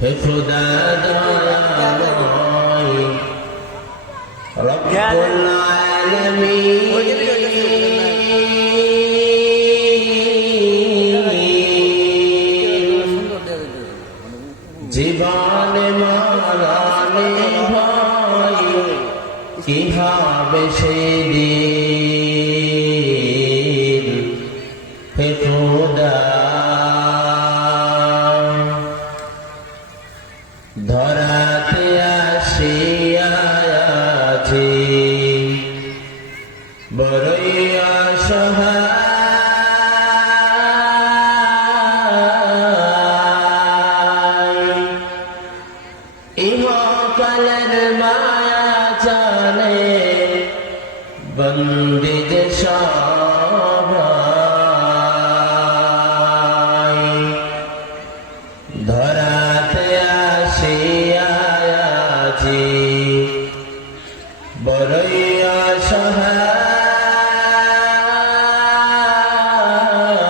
হে খোদা দয়াময় রব্বুল আলামিন জীবনে মরণে ভয় কি হবে সেদিন হে খোদা ধরাতে আসিয়াছি বড়ই অসহায় ইহকালের মায়া জানে বন্দি যে সবাই ধরাতে আসিয়াছি বড়ই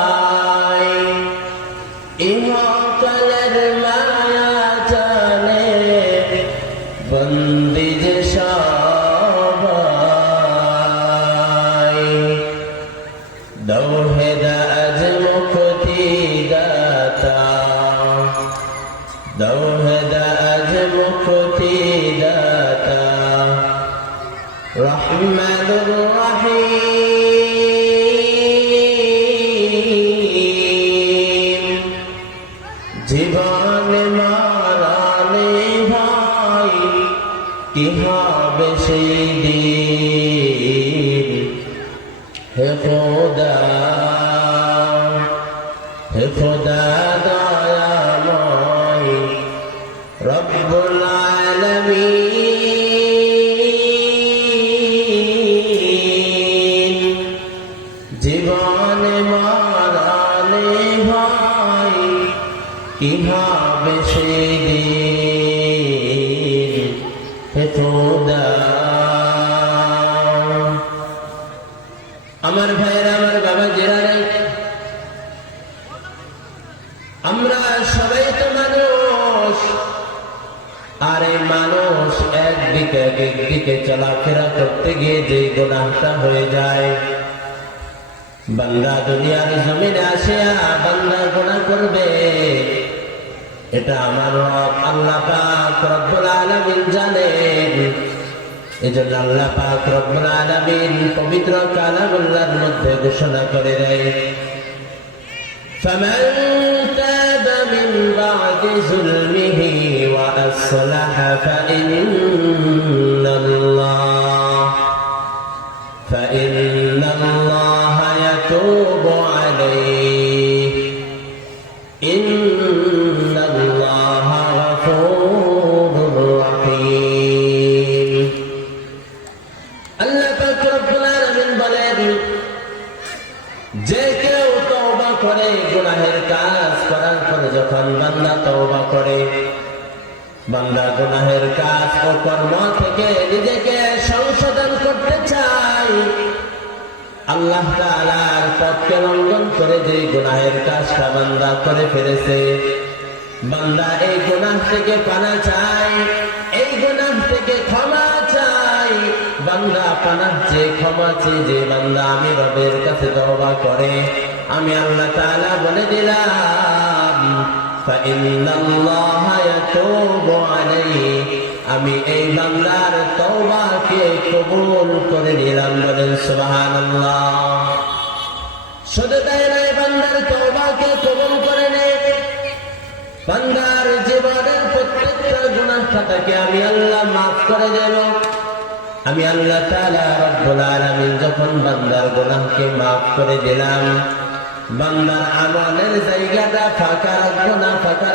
অসহায় ইহকালের মায়া জানে বন্দি যে সবাই দাও হেদায়েত মুক্তি দাতা দাও হেদায়েত মুক্তি দাতা রহমানুর রহিম জীবনে মরণে ভয় কি হবে সেদিন হে খোদা দয়াময় রব্বুল আলামিন জীবনে মরণে ভয় কি হবে সেদিন হে খোদা আমার ভাইয়েরা আমার বাবা জেরারে আমরা সবাই তো মানুষ আর এই মানুষ একদিকে চলাফেরা করতে গিয়ে যে গুনাহটা হয়ে যায় বান্দা দুনিয়ার জমিনে আসিয়া বান্দা গুনাহ করবে এটা আমার রব আল্লাহ পাক রব্বুল আলামিন জানেন এজন্য আল্লাহ পাক রব্বুল আলামিন পবিত্র কালামুল্লাহর মধ্যে ঘোষণা করে দেয় فمن تاب من بعد ظلمه وأصلح فإن الله يتوب عليه إن الله غفور رحيم আল্লাহ পাক রব্বুল আলামিন বলেন যে কেউ তওবা করে গুনাহের কাজ করার পরে যখন বান্দা তওবা করে বান্দা গুনাহের কাজ ও কর্ম থেকে নিজেকে সংশোধন করতে চায় আল্লাহ তাআলার পথকে লঙ্ঘন করে যে গুনাহের কাজটা বান্দা করে ফেলেছে বান্দা এই গুনাহ থেকে পানা চায় এই গুনাহ থেকে ক্ষমা চায় বান্দা পানার চেয়ে ক্ষমা চেয়ে যে বান্দা আমি রবের কাছে তওবা করে আমি আল্লাহ তাআলা বলে দিলাম ফাইন্নাল্লাহা ইয়াতুবু আলাইহি আমি এই বান্দার তওবাকে কবুল করে নিলাম বলেন সুবহানাল্লাহ শুধু তাই নয় বান্দার তওবাকে কবুল করে নেয় বান্দার জীবনের প্রত্যেকটা গুনাহ খাতাকে আমি আল্লাহ মাফ করে দেব আমি আল্লাহ তাআলা রব্বুল আলামিন যখন বান্দার গুনাহকে মাফ করে দিলাম বান্দার আমলের জায়গাটা ফাঁকা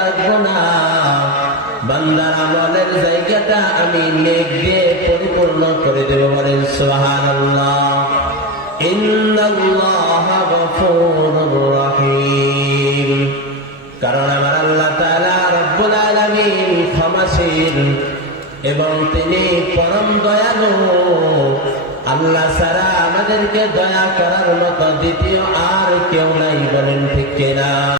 রাখবো না বান্দার আমলের জায়গাটা আমি নেক দিয়ে পরিপূর্ণ করে দেব বলেন সুবহানাল্লাহ ইন্নাল্লাহা গফুরুর রহিম কারণ আমার আল্লাহ তাআলা রব্বুল আলামিন ক্ষমাশীল এবং তিনি পরম দয়ালু আল্লাহ ছাড়া আমাদেরকে দয়া করার মতো দ্বিতীয় আর কেউ নাই বলেন ঠিক কিনা।